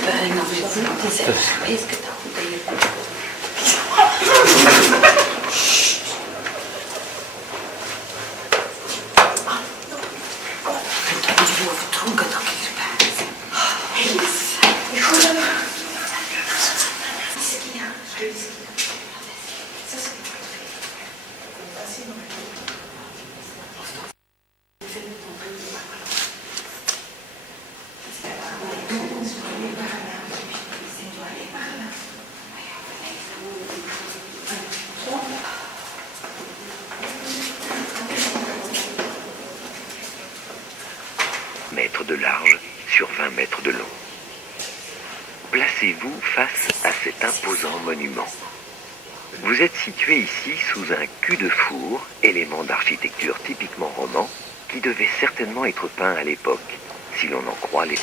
non, je vous disais, est-ce que t'as oublié? Mètres de large sur 20 mètres de long. Placez-vous face à cet imposant monument. Vous êtes situé ici sous un cul-de-four, élément d'architecture typiquement roman, qui devait certainement être peint à l'époque, si l'on en croit les...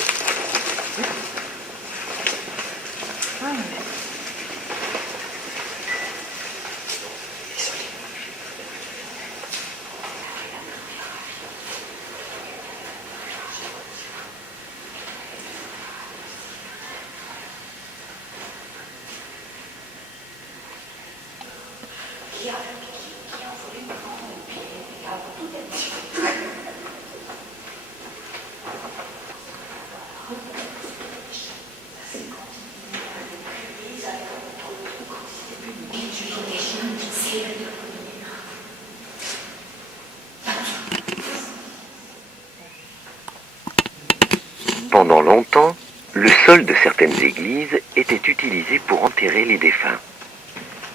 Pendant longtemps, le sol de certaines églises était utilisé pour enterrer les défunts.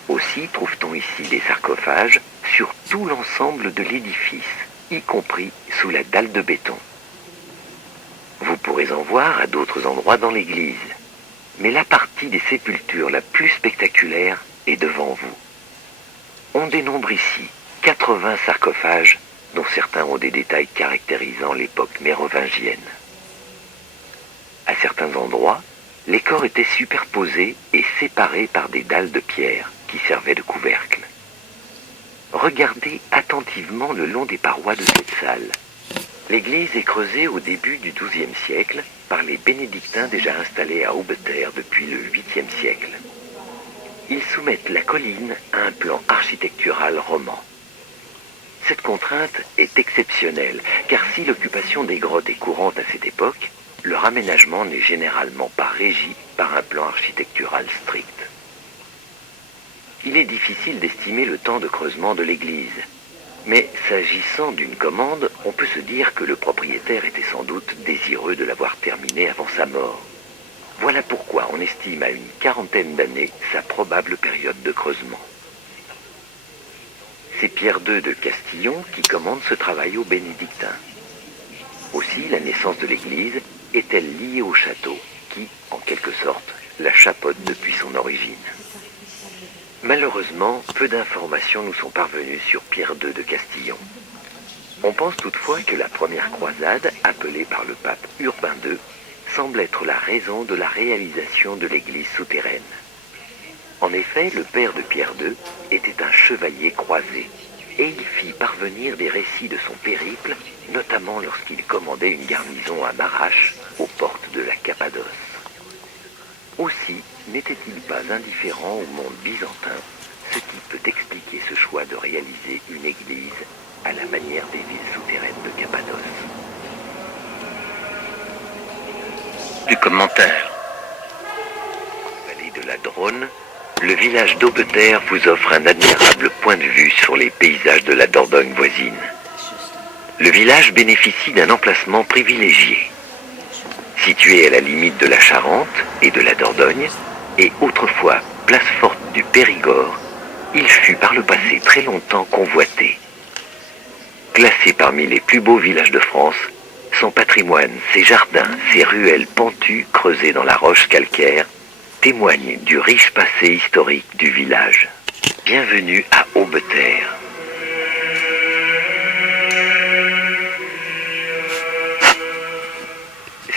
Aussi trouve-t-on ici des sarcophages sur tout l'ensemble de l'édifice, y compris sous la dalle de béton. Vous pourrez en voir à d'autres endroits dans l'église, mais la partie des sépultures la plus spectaculaire est devant vous. On dénombre ici 80 sarcophages, dont certains ont des détails caractérisant l'époque mérovingienne. À certains endroits, les corps étaient superposés et séparés par des dalles de pierre qui servaient de couvercle. Regardez attentivement le long des parois de cette salle. L'église est creusée au début du XIIe siècle par les bénédictins déjà installés à Aubeterre depuis le 8e siècle. Ils soumettent la colline à un plan architectural roman. Cette contrainte est exceptionnelle, car si l'occupation des grottes est courante à cette époque, leur aménagement n'est généralement pas régi par un plan architectural strict. Il est difficile d'estimer le temps de creusement de l'église, mais s'agissant d'une commande, on peut se dire que le propriétaire était sans doute désireux de l'avoir terminée avant sa mort. Voilà pourquoi on estime à une 40aine d'années sa probable période de creusement. C'est Pierre II de Castillon qui commande ce travail aux bénédictins. Aussi, la naissance de l'église est-elle liée au château, qui, en quelque sorte, la chapeaute depuis son origine. Malheureusement, peu d'informations nous sont parvenues sur Pierre II de Castillon. On pense toutefois que la première croisade, appelée par le pape Urbain II, semble être la raison de la réalisation de l'église souterraine. En effet, le père de Pierre II était un chevalier croisé, et il fit parvenir des récits de son périple, notamment lorsqu'il commandait une garnison à Marache, aux portes de la Cappadoce. Aussi, n'était-il pas indifférent au monde byzantin, ce qui peut expliquer ce choix de réaliser une église à la manière des villes souterraines de Cappadoce. Du commentaire. Vallée de la Dronne, le village d'Aubeterre vous offre un admirable point de vue sur les paysages de la Dordogne voisine. Le village bénéficie d'un emplacement privilégié. Situé à la limite de la Charente et de la Dordogne, et autrefois place forte du Périgord, il fut par le passé très longtemps convoité. Classé parmi les plus beaux villages de France, son patrimoine, ses jardins, ses ruelles pentues creusées dans la roche calcaire, témoignent du riche passé historique du village. Bienvenue à Aubeterre.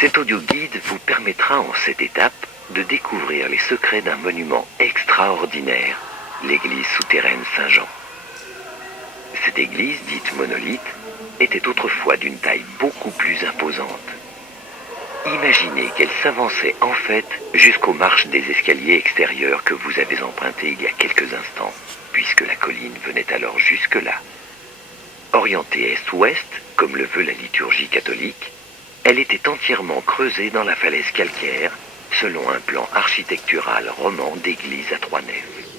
Cet audio-guide vous permettra en cette étape de découvrir les secrets d'un monument extraordinaire, l'église souterraine Saint-Jean. Cette église, dite monolithe, était autrefois d'une taille beaucoup plus imposante. Imaginez qu'elle s'avançait en fait jusqu'aux marches des escaliers extérieurs que vous avez empruntés il y a quelques instants, puisque la colline venait alors jusque-là. Orientée est-ouest, comme le veut la liturgie catholique, elle était entièrement creusée dans la falaise calcaire, selon un plan architectural roman d'église à 3 nefs.